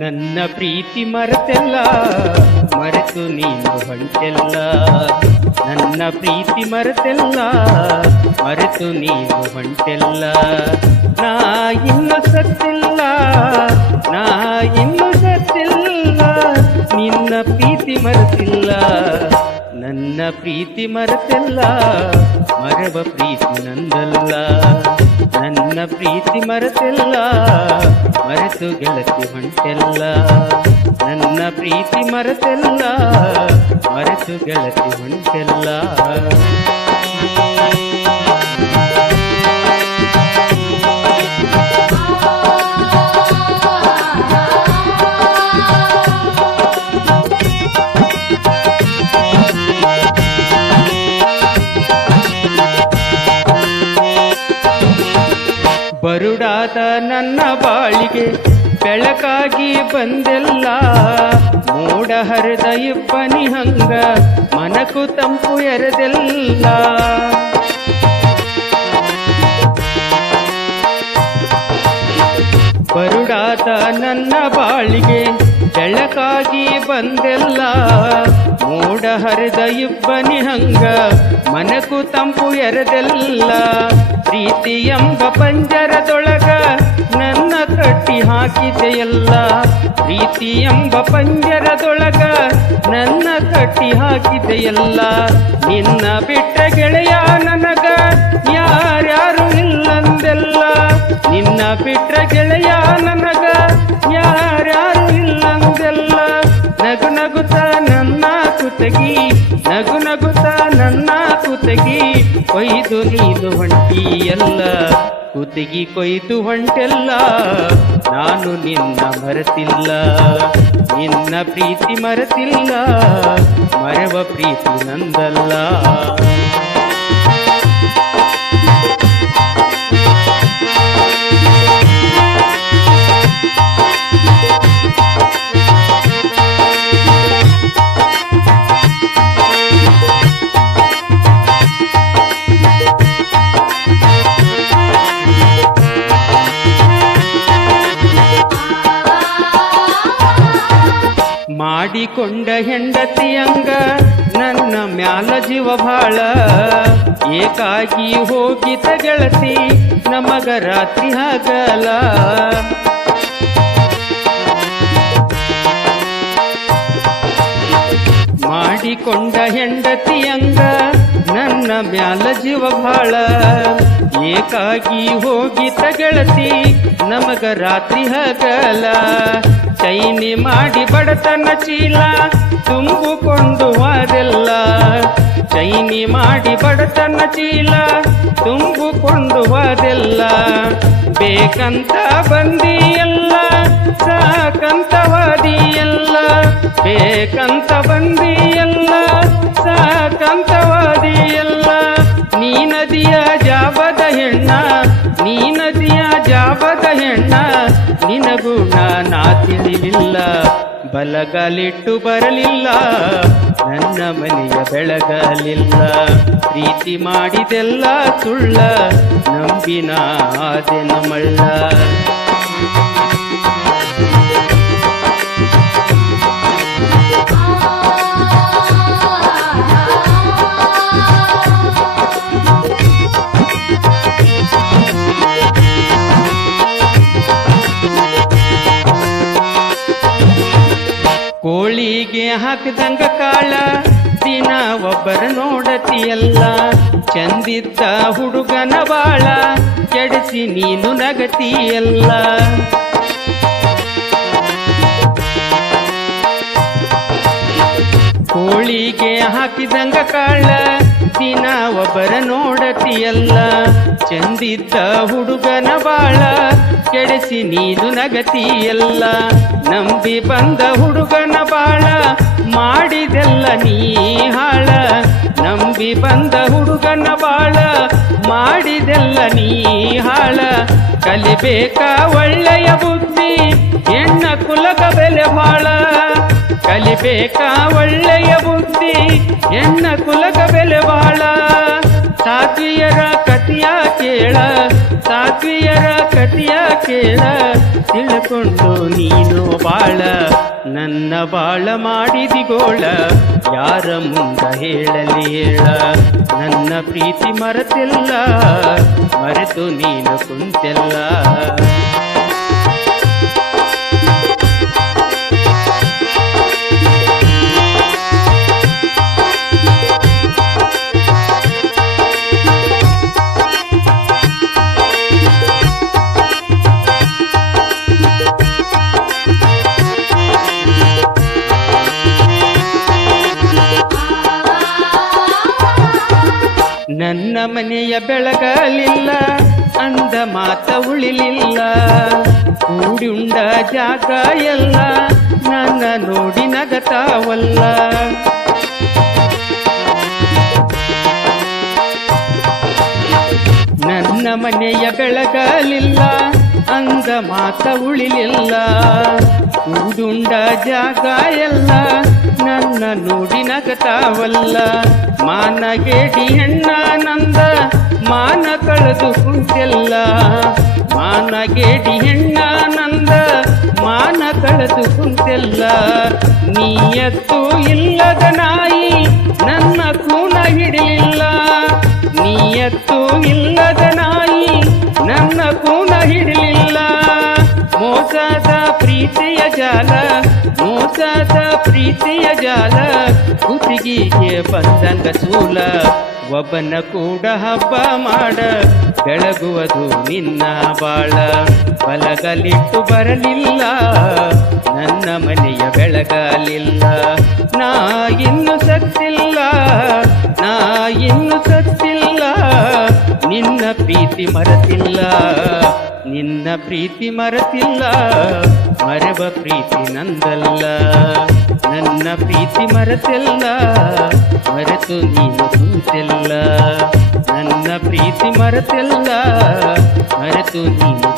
ನಿನ್ನ ಪ್ರೀತಿ ಮರೆತೆಲ್ಲ, ಮರೆತು ನೀನು ಹೊಂಟೆಲ್ಲ. ನನ್ನ ಪ್ರೀತಿ ಮರೆತೆಲ್ಲ, ಮರೆತು ನೀನು ಹೊಂಟೆಲ್ಲ. ನಾ ಇನ್ನು ಸತ್ತಿಲ್ಲ, ನಾ ಇನ್ನು ಸತ್ತಿಲ್ಲ, ನಿನ್ನ ಪ್ರೀತಿ ಮರೆತಿಲ್ಲ. ನನ್ನ ಪ್ರೀತಿ ಮರೆತೆಲ್ಲ, ಮರವ ಪ್ರೀತಿ ನಂದಲ್ಲ. ನನ್ನ ಪ್ರೀತಿ ಮರೆತೆಲ್ಲ ಮರೆತು ಗೆಳತಿ ಹೊಂಟೆಲ್ಲ. ನನ್ನ ಪ್ರೀತಿ ಮರೆತೆಲ್ಲ ಮರೆತು ಗೆಳತಿ ಹೊಂಟೆಲ್ಲ. ಬರುಡಾದ ನನ್ನ ಬಾಳಿಗೆ ಬೆಳಕಾಗಿ ಬಂದೆಲ್ಲ. ಮೂಡ ಹರಿದ ಇಬ್ಬನಿ ಹಂಗ ಮನಕು ತಂಪು ಎರೆದೆಲ್ಲ. ಬರುಡಾದ ನನ್ನ ಬಾಳಿಗೆ ಬೆಳಕಾಗಿ ಬಂದೆಲ್ಲ. ಮೂಡ ಹರಿದ ಇಬ್ಬನಿ ಹಂಗ ಮನಕು ತಂಪು ಎರೆದೆಲ್ಲ. ಪ್ರೀತಿ ಎಂಬ ಪಂಜರದೊಳಗ ನನ್ನ ಕಟ್ಟಿ ಹಾಕಿದೆಯಲ್ಲ. ಪ್ರೀತಿ ಎಂಬ ಪಂಜರದೊಳಗ ನನ್ನ ಕಟ್ಟಿ ಹಾಕಿದೆಯಲ್ಲ. ನಿನ್ನ ಬಿಟ್ಟ ಗೆಳೆಯ ನನಗ ಯಾರ್ಯಾರು ನಿನ್ನ ಬಿಟ್ರ ಗೆಳೆಯ ನನಗ ಯಾರ್ಯಾರು ಇಲ್ಲಂದೆಲ್ಲ. ನಗು ನಗುತ್ತ ನನ್ನ ಕುತಗಿ, ನಗು ನಗುತ್ತ ನನ್ನ ಕುತಗಿ, ಕೊಯ್ದು ನೀನು ಹೊಂಟಿಯಲ್ಲ. ಕುತಗಿ ಕೊಯ್ದು ಹೊಂಟೆಲ್ಲ, ನಾನು ನಿನ್ನ ಮರೆತಿಲ್ಲ. ನಿನ್ನ ಪ್ರೀತಿ ಮರೆತಿಲ್ಲ, ಮರವ ಪ್ರೀತಿ ನಂದಲ್ಲ. ಮಾಡಿಕೊಂಡ ಹೆಂಡತಿಯಂಗ ನನ್ನ ಮ್ಯಾಲ ಜೀವ ಬಾಳ ಏಕಾಗಿ ಹೋಗಿತ ಗೆಳತಿ ನಮಗ ರಾತ್ರಿ ಹಗಲ ಮಾಡಿಕೊಂಡ ಹೆಂಡತಿಯಂಗ ನನ್ನ ಮ್ಯಾಲ ಜೀವ ಬಾಳ ಏಕಾಗಿ ಹೋಗಿ ಗೆಳತಿ ನಮಗ ರಾತ್ರಿ ಹಗಲ. ಚೈನಿ ಮಾಡಿ ಬಡತನ ಚೀಲ ತುಂಬಿಕೊಂಡು ಅದೆಲ್ಲ. ಚೈನಿ ಮಾಡಿ ಬಡತನ ಚೀಲ ತುಂಬಿಕೊಂಡು ಅದೆಲ್ಲ. ಬೇಕಂತ ಬಂದಿಯಲ್ಲ ಸಾಕಂತ ಬೇಕಂತ ಬಂದಿಯಲ್ಲ, ಸಾಕಂತವಾದಿಯಲ್ಲ. ನೀ ನದಿಯ ಜಾಬದ ಹೆಣ್ಣ, ನೀ ನದಿಯ ಜಾಬದ ಹೆಣ್ಣ, ನಿನಗೂ ನಾ ತಿಳಿಲಿಲ್ಲ ಬಲಗಾಲಿಟ್ಟು ಬರಲಿಲ್ಲ, ನನ್ನ ಮನೆಯ ಬೆಳಗಲಿಲ್ಲ. ಪ್ರೀತಿ ಮಾಡಿದೆಲ್ಲ ಸುಳ್ಳ, ನಂಬಿನ ಆದೆ ಮಳ್ಳ ಹಾಕಿದಂಗ ಕಾಳ. ದಿನ ಒಬ್ಬರ ನೋಡತಿಯಲ್ಲ. ಚಂದಿದ್ದ ಹುಡುಗನ ಬಾಳ. ಕೆಡಿಸಿ ನೀನು ನಗತಿಯಲ್ಲ. ಕೋಳಿಗೆ ಹಾಕಿದಂಗ ಕಾಳ. ದಿನ ಒಬ್ಬರ ನೋಡತಿಯಲ್ಲ. ಚಂದಿದ್ದ ಹುಡುಗನ ಬಾಳ. ಕೆಡಿಸಿ ನೀನು ನಗತಿಯಲ್ಲ. ನಂಬಿ ಬಂದ ಹುಡುಗನ ಬಾಳ. ಮಾಡಿದೆಲ್ಲ ನೀ ಹಾಳ. ನಂಬಿ ಬಂದ ಹುಡುಗನ ಬಾಳ. ಮಾಡಿದೆಲ್ಲ ನೀ ಹಾಳ. ಕಲಿಬೇಕ ಒಳ್ಳೆಯ ಬುದ್ಧಿ, ಹೆಣ್ಣ ಕುಲಕ ಬೆಲೆ ಬಾಳ ಕಲಿಬೇಕ ಒಳ್ಳೆಯ ಬುದ್ಧಿ, ಹೆಣ್ಣ ಕುಲಕ ಬೆಲೆ ಬಾಳ ಸಾತಿಯರ ಕತಿಯ ಕೇಳ. ಸಾತ್ವಿಯರ ಕಥೆಯ ಕೇಳ, ತಿಳ್ಕೊಂಡು ನೀನು ಬಾಳ, ನನ್ನ ಬಾಳ ಮಾಡಿದಿಗೋಳ, ಯಾರ ಮುಂದ ಹೇಳಲಿ ಹೇಳ, ನನ್ನ ಪ್ರೀತಿ ಮರೆತಿಲ್ಲ, ಮರೆತು ನೀನು ಕುಂತೆಲ್ಲ. ನನ್ನ ಮನೆಯ ಬೆಳಗಲಿಲ್ಲ, ಅಂದ ಮಾತ ಉಳಿಲಿಲ್ಲ. ಕೂಡಿ ಉಂಡ ಜಾಗ ಎಲ್ಲ ನನ್ನ ನೋಡಿ ನಗತಾವಲ್ಲ. ನನ್ನ ಮನೆಯ ಬೆಳಗಲಿಲ್ಲ, ಅಂದ ಮಾತ ಉಳಿಲಿಲ್ಲ. ಕೂಡುಂಡ ಜಾಗ ಎಲ್ಲ ನನ್ನ ನೋಡಿ ನಗತಾವಲ್ಲ. ಮಾನಗೇಡಿ ಹೆಣ್ಣ ನಂದ ಮಾನ ಕಳೆದು ಕುಂತೆಲ್ಲ. ಮಾನಗೇಡಿ ಹೆಣ್ಣ ನಂದ ಮಾನ ಕಳೆದು ಕುಂತೆಲ್ಲ. ನೀಯತ್ತು ಇಲ್ಲದ ನಾಯಿ ನನ್ನ ಕೂನ ಹಿಡಿಲಿಲ್ಲ. ನೀಯತ್ತು ಇಲ್ಲದ ನಾಯಿ ನನ್ನ ಕೂನ ಹಿಡಲಿಲ್ಲ. ಮೋಸದ ಪ್ರೀತಿಯ ಜಾಲ ಪ್ರೀತಿಯ ಜಾಲ ಕುತ್ತಿಗೆಗೆ ಬಂದಂಗ ಸೂಲ. ಒಬ್ಬನ ಕೂಡ ಹಬ್ಬ ಮಾಡ, ಬೆಳಗುವುದು ನಿನ್ನ ಬಾಳ. ಬಲಗಲಿಟ್ಟು ಬರಲಿಲ್ಲ, ನನ್ನ ಮನೆಯ ಬೆಳಗಲಿಲ್ಲ. ನಾ ಇನ್ನು ಸತ್ತಿಲ್ಲ, ನಾ ಇನ್ನು ಸತ್ತಿಲ್ಲ, ನಿನ್ನ ಪ್ರೀತಿ ಮರೆತಿಲ್ಲ. ನಿನ್ನ ಪ್ರೀತಿ ಮರೆತಿಲ್ಲ, ಮರೆವ ಪ್ರೀತಿ ನಂದಲ್ಲ. ನನ್ನ ಪ್ರೀತಿ ಮರೆತಿಲ್ಲ, ಮರೆತು ನೀನು ಕುಂತೆಲ್ಲ. ನನ್ನ ಪ್ರೀತಿ ಮರೆತಿಲ್ಲ, ಮರೆತು ನೀನು